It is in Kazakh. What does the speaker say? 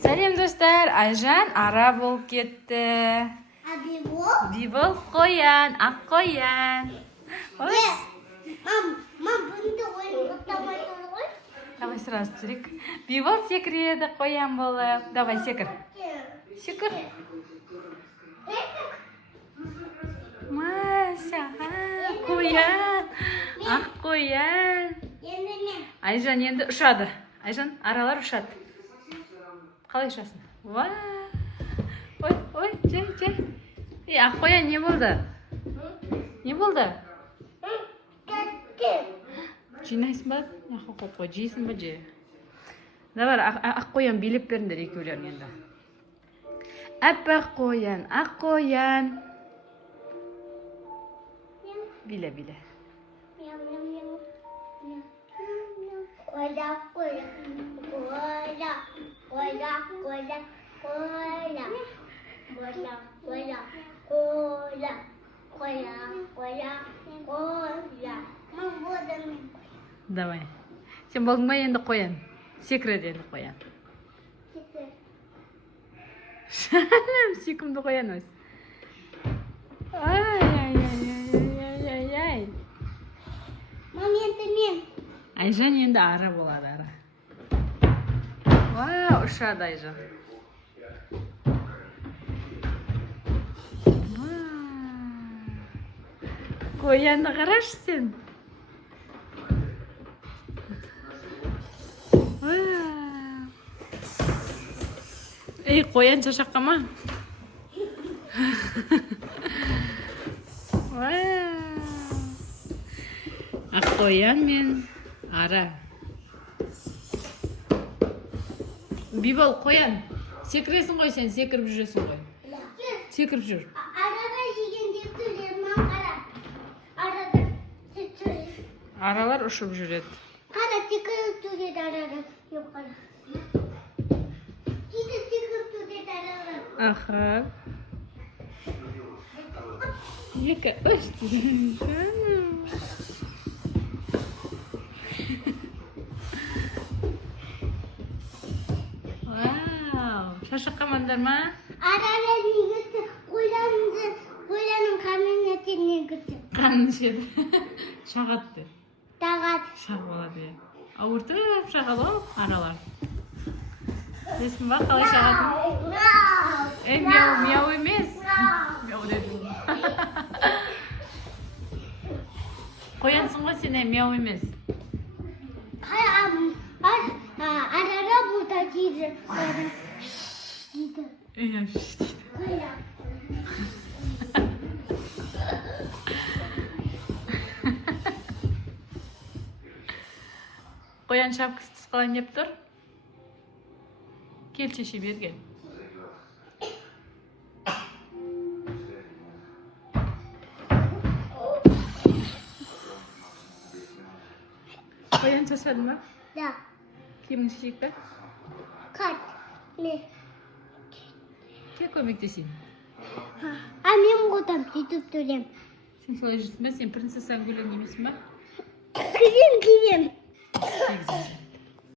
Сәлем достар, Айжан ара болып кетті. Бибол қоян, ақ қоян. Мам, бұнды ойын ұқтамай тұр ғой. Давай сразу түсірек. Бибол секіреді қоян болып. Давай секір. Секір. Мася, қоян, ақ қоян. Енді мен. Айжан енді ұшады. Айжан, аралар ұшады. Қалай ұшасың? Ва! Ой, жай. Ақ қоян, не болды? Не болды? Кәтті. Жинайсың ба? Қой, жейсің ба, же? Давай, ақ қоян билеп беріңдер екеулерің енді. Аппақ қоян, ақ қоян. Биле. Давай. Сен болдың ба енді қоян? Секіреді енді қоян. Шәлем, секімді қоян өз. Ай. Мам, енді мен. Айжан енді ара болады, ара. Вау, ұшады Айжан. Қоянды қарашы сен. Ей, қоян шашаққа ма? Ақ қоян мен ара. Бибол, қоян. Секіресің ғой сен, секіріп жүресің ғой. Секіріп жүр. Арада жеген деп төлер, мам, қара. Арада төлер. Аралар ұшып жүреді. Қара, секіріп төлер арада. Yok, қара. Секіріп төлер арада. Аха. Екі, үш. Вау, шашаққа мандар ма? Арада негізі қойланың қанын өтен негізі. Қанын ішеді. Шағатты. Тағат. Шақ болады. Ауыртып шағалы аралар. Білесің ба, қалай шағатын? Мяу емес. Мяу дедім. Қоянсың ғой сен, мяу емес. Арада бұлда дейді. Дейді. Иә, дейді. Қойла. Қоян шапкасы тысқалайын деп тұр. Кел шеше берген. Қоян шашады ма? Да. Кемін шешек пе? Қат. Не? Кел көмектесейін. Мен бұдан кетіп төлем. Сен солай жүрсің бе? Сен принцесса Гүлен емесің ба? Кілем. Сегізінші.